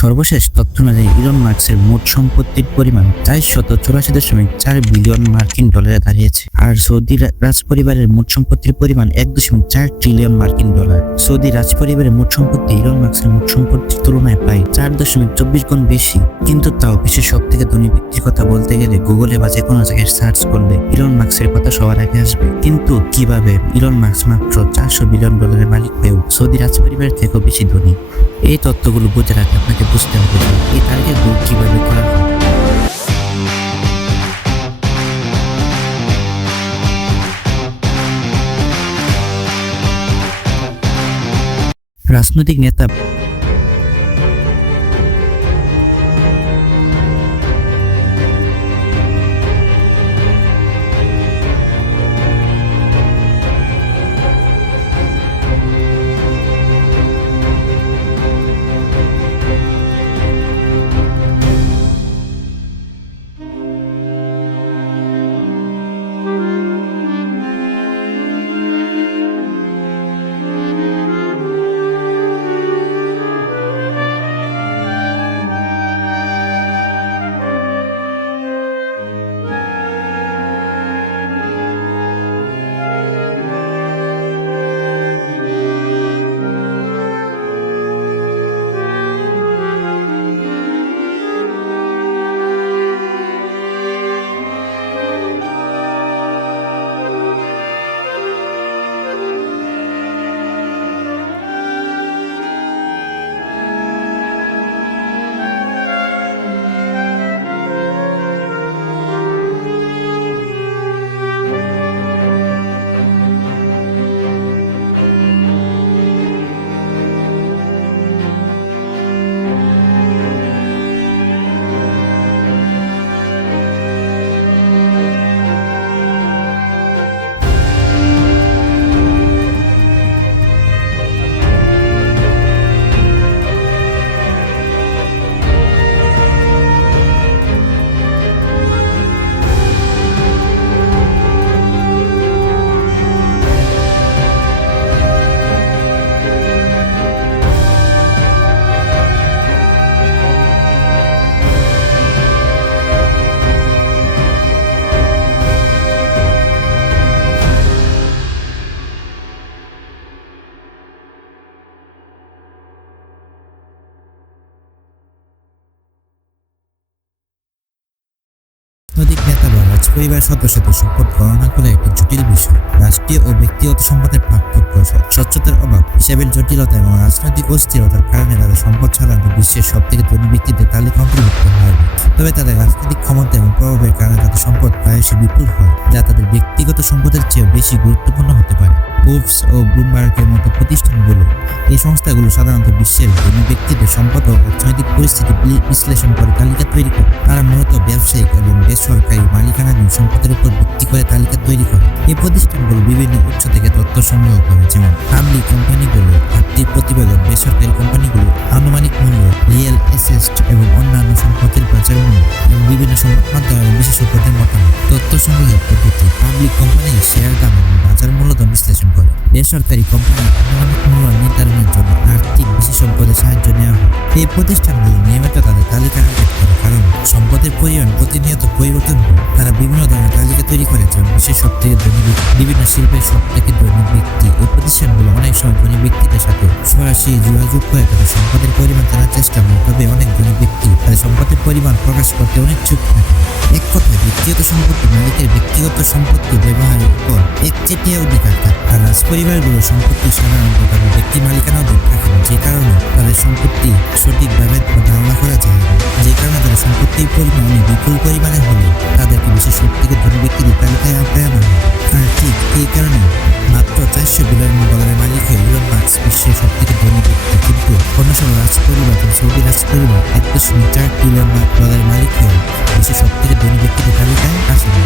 সর্বশেষ তথ্য অনুযায়ী ইলন মার্কসের মোট সম্পত্তির পরিমাণ চার শত চুরাশি দশমিক চার বিলিয়ন মার্কিন ডলারে দাঁড়িয়েছে। আর সৌদি রাজ পরিবারের মোট সম্পত্তির পরিমাণ এক দশমিক চার ট্রিলিয়ন মার্কিন ডলার। সৌদি রাজ পরিবারের মোট সম্পত্তি ইলন মার্কসের মোট সম্পত্তির তুলনায় প্রায় চার দশমিক চব্বিশ গুণ বেশি। কিন্তু তাও বিশ্বের সব থেকে ধনী ব্যক্তির কথা বলতে গেলে গুগলে বা যে কোনো জায়গায় সার্চ করলে ইলন মার্কসের কথা সবার আগে আসবে। কিন্তু কীভাবে ইলন মার্কস মাত্র চারশো বিলিয়ন ডলারের মালিক হয়েও সৌদি রাজ পরিবারের থেকেও বেশি ধনী? এই তথ্যগুলো বুঝে রাখতে আপনাকে বুঝতে হবে এই এই গ্রুপ কীভাবে করা হয়। রাজনৈতিক নেতা রাজনৈতিক নেতা বা রাজ পরিবার সদস্যদের সম্পদ গণনা করা একটি জটিল বিষয়। রাষ্ট্রীয় ও ব্যক্তিগত সম্পদের পার্থক্য স্বচ্ছতার অভাব হিসাবের জটিলতা এবং রাজনৈতিক অস্থিরতার কারণে তাদের সম্পদ সাধারণত বিশ্বের সব থেকে ধনী ব্যক্তিদের তালিকা অন্তর্ভুক্ত হয়। তবে তাদের রাজনৈতিক ক্ষমতা এবং প্রভাবের কারণে তাদের সম্পদ প্রায়শই বিপুল হয়, যা তাদের ব্যক্তিগত সম্পদের চেয়ে বেশি গুরুত্বপূর্ণ হতে পারে। ফুবস ও ব্লুমবার্গের মতো প্রতিষ্ঠানগুলো এই সংস্থাগুলো সাধারণত বিশ্বের ধনী ব্যক্তিদের সম্পদ ও অর্থনৈতিক পরিস্থিতি বিশ্লেষণ করে তালিকা তৈরি করে। তারা মূলত ব্যবসায়িক বেসরকারি মালিকানাধীন সম্পদের উপর ভিত্তি করে তালিকা তৈরি করে। এই প্রতিষ্ঠানগুলো বিভিন্ন উৎস থেকে তথ্য সংগ্রহ করে, যেমন পাবলিক কোম্পানিগুলো আর্থিক প্রতিবেদন, বেসরকারি কোম্পানিগুলো আনুমানিক মূল্য রিয়েল এসেস্ট এবং অন্যান্য সম্পদের বাজার মূল্য এবং বিভিন্ন সংবাদ এবং বিশেষজ্ঞদের মতামত। তথ্য সংগ্রহের পদ্ধতি পাবলিক কোম্পানি শেয়ার দাম এবং বাজার মূল্যদান বিশ্লেষণ করে। বেসরকারি কোম্পানি আনুমানিক মূল্য নির্ধারণের জন্য আর্থিক বিশেষজ্ঞদের সাহায্য নেওয়া হয়। এই প্রতিষ্ঠানগুলো নিয়মিত সম্পদের পরিমাণ প্রতিনিয়ত পরিবর্তন তারা বিভিন্ন ধরনের তালিকা তৈরি করে যেমন বিশ্বের সব থেকে ধনী বিভিন্ন শিল্পের সব থেকে ধনী ব্যক্তি এই প্রতিষ্ঠানগুলো অনেক সময় ধনী ব্যক্তিদের সাথে সরাসরি যোগাযোগ করে তাদের সম্পদের পরিমাণ জানার চেষ্টা করে, তবে অনেক ধনী ব্যক্তি তাদের সম্পদের পরিমাণ প্রকাশ করতে অনেক থাকে। এক কথায় ব্যক্তিগত সম্পত্তি মালিকের ব্যক্তিগত সম্পত্তি ব্যবহারের উপর একচেটিয়া অধিকার থাকে। আর রাজ পরিবারগুলোর সম্পত্তি সাধারণত তাদের ব্যক্তি মালিকানা অধিক থাকে যে কারণে তাদের সম্পত্তি সঠিকভাবে ধারণা করা যায় না। যে কারণে তাদের সম্পত্তির পরিমাণ বিপুল পরিমাণে হলে তাদেরকে বিশ্বের সব থেকে ধনী ব্যক্তিদের তালিকায় আওতায় আনা হয় আর ঠিক এই কারণে মাত্র চারশো বিলিয়ন ডলারের মালিক হয়ে ইলন মার্কস বিশ্বের সব থেকে ধনী ব্যক্তি। কিন্তু কোনো সময় রাজ পরিবার এবং সৌদি রাজ পরিবার এক দশমিক চার ডলারের মালিক হয়ে বিশ্বের সব থেকে ধনী ব্যক্তিদের তালিকায় আসে না।